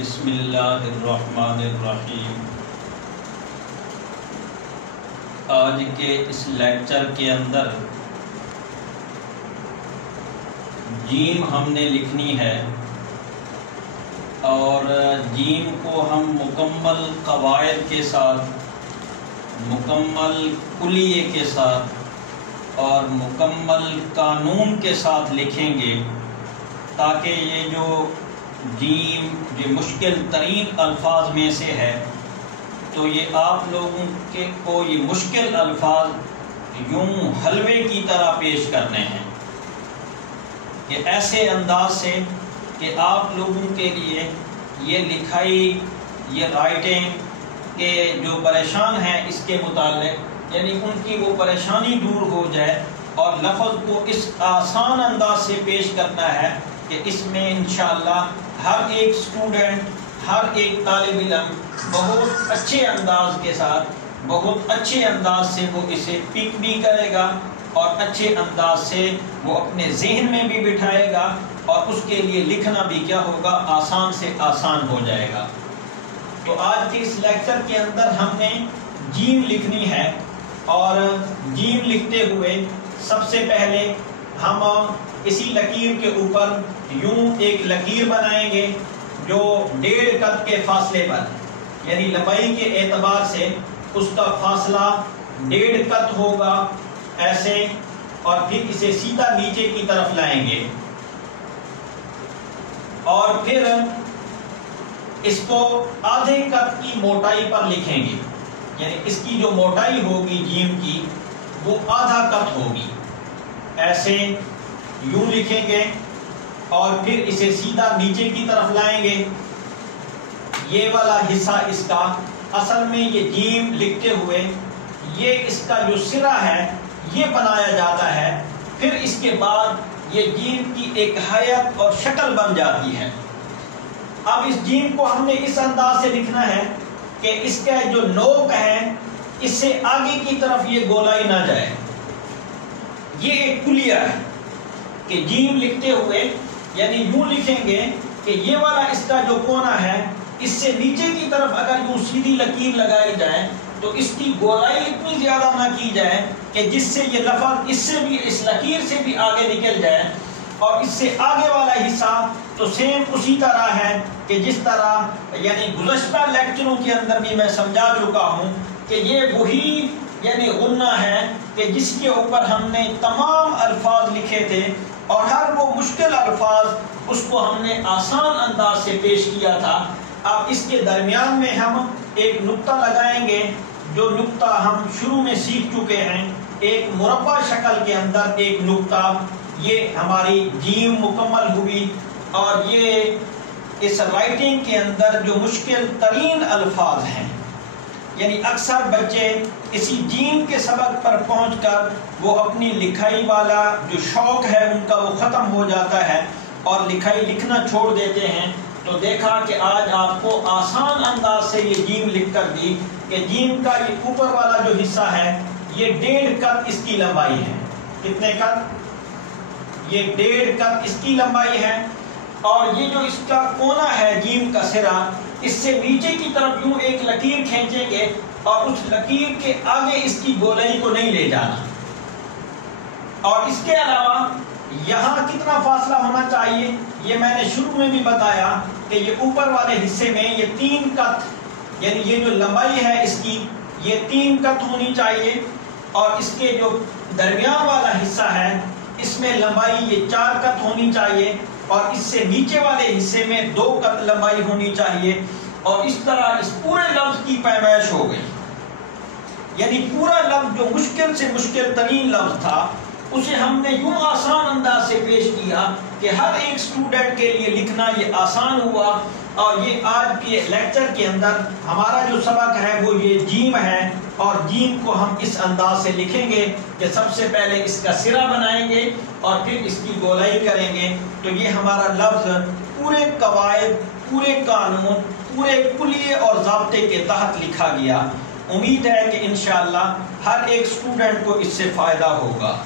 بسم اللہ الرحمن الرحیم۔ آج کے اس لیکچر کے اندر جیم ہم نے لکھنی ہے، اور جیم کو ہم مکمل قواعد کے ساتھ، مکمل کلیے کے ساتھ اور مکمل قانون کے ساتھ لکھیں گے، تاکہ یہ جو جیم یہ مشکل ترین الفاظ میں سے ہے، تو یہ آپ لوگوں کو یہ مشکل الفاظ یوں حلوے کی طرح پیش کرنے ہیں، کہ ایسے انداز سے کہ آپ لوگوں کے لیے یہ لکھائی، یہ رائٹنگ کے جو پریشان ہیں اس کے متعلق، یعنی ان کی وہ پریشانی دور ہو جائے، اور لفظ کو اس آسان انداز سے پیش کرنا ہے کہ اس میں انشاءاللہ ہر ایک اسٹوڈنٹ، ہر ایک طالب علم بہت اچھے انداز کے ساتھ، بہت اچھے انداز سے وہ اسے پک بھی کرے گا، اور اچھے انداز سے وہ اپنے ذہن میں بھی بٹھائے گا، اور اس کے لیے لکھنا بھی کیا ہوگا، آسان سے آسان ہو جائے گا۔ تو آج کے اس لیکچر کے اندر ہم نے جیم لکھنی ہے، اور جیم لکھتے ہوئے سب سے پہلے ہم اسی لکیر کے اوپر یوں ایک لکیر بنائیں گے جو 1.5 قد کے فاصلے پر، یعنی لمبائی کے اعتبار سے اس کا فاصلہ 1.5 قد ہوگا ایسے، اور پھر اسے سیدھا نیچے کی طرف لائیں گے، اور پھر اس کو آدھے قد کی موٹائی پر لکھیں گے، یعنی اس کی جو موٹائی ہوگی جیم کی وہ آدھا قد ہوگی، ایسے یوں لکھیں گے، اور پھر اسے سیدھا نیچے کی طرف لائیں گے۔ یہ والا حصہ اس کا، اصل میں یہ جیم لکھتے ہوئے یہ اس کا جو سرا ہے یہ بنایا جاتا ہے، پھر اس کے بعد یہ جیم کی ایک حیت اور شکل بن جاتی ہے۔ اب اس جیم کو ہم نے اس انداز سے لکھنا ہے کہ اس کا جو نوک ہے اس سے آگے کی طرف یہ گولائی نہ جائے۔ یہ ایک کلیہ ہے کہ جیم لکھتے ہوئے یعنی یوں لکھیں گے کہ یہ والا اس کا جو کونا ہے اس سے نیچے کی طرف اگر یوں سیدھی لکیر لگائی جائے تو اس کی گولائی اتنی زیادہ نہ کی جائے کہ جس سے یہ لفظ اس سے بھی، اس لکیر سے بھی آگے نکل جائے، اور اس سے آگے والا حصہ تو سیم اسی طرح ہے کہ جس طرح یعنی گزشتہ لیکچروں کے اندر بھی میں سمجھا چکا ہوں کہ یہ وہی یعنی غنہ ہے کہ جس کے اوپر ہم نے تمام الفاظ لکھے تھے، اور ہر وہ مشکل الفاظ اس کو ہم نے آسان انداز سے پیش کیا تھا۔ اب اس کے درمیان میں ہم ایک نقطہ لگائیں گے، جو نقطہ ہم شروع میں سیکھ چکے ہیں، ایک مربع شکل کے اندر ایک نقطہ، یہ ہماری جیم مکمل ہوئی۔ اور یہ اس رائٹنگ کے اندر جو مشکل ترین الفاظ ہیں، یعنی اکثر بچے اسی جیم کے سبق پر پہنچ کر وہ اپنی لکھائی والا جو شوق ہے ان کا وہ ختم ہو جاتا ہے، اور لکھائی لکھنا چھوڑ دیتے ہیں۔ تو دیکھا کہ آج آپ کو آسان انداز سے یہ جیم لکھ کر دی کہ جیم کا یہ اوپر والا جو حصہ ہے یہ 1.5 قد اس کی لمبائی ہے۔ کتنے قد؟ یہ 1.5 قد اس کی لمبائی ہے، اور یہ جو اس کا کونا ہے جیم کا سرا، اس سے نیچے کی طرف یوں ایک لکیر کھینچیں گے، اور اس لکیر کے آگے اس کی گولائی کو نہیں لے جانا۔ اور اس کے علاوہ یہاں کتنا فاصلہ ہونا چاہیے یہ میں نے شروع میں بھی بتایا کہ یہ اوپر والے حصے میں یہ 3 قد، یعنی یہ جو لمبائی ہے اس کی یہ 3 قد ہونی چاہیے، اور اس کے جو درمیان والا حصہ ہے اس میں لمبائی یہ 4 قد ہونی چاہیے، اور اس سے نیچے والے حصے میں 2 قد لمبائی ہونی چاہیے، اور اس طرح اس پورے لفظ کی پیمائش ہو گئی۔ یعنی پورا لفظ جو مشکل سے مشکل ترین لفظ تھا اسے ہم نے یوں آسان انداز سے پیش کیا کہ ہر ایک اسٹوڈنٹ کے لیے لکھنا یہ آسان ہوا۔ اور یہ آج کے لیکچر کے اندر ہمارا جو سبق ہے وہ یہ جیم ہے، اور جیم کو ہم اس انداز سے لکھیں گے کہ سب سے پہلے اس کا سرا بنائیں گے اور پھر اس کی گولائی کریں گے۔ تو یہ ہمارا لفظ پورے قواعد، پورے قانون، پورے کلیے اور ضابطے کے تحت لکھا گیا۔ امید ہے کہ انشاءاللہ ہر ایک اسٹوڈنٹ کو اس سے فائدہ ہوگا۔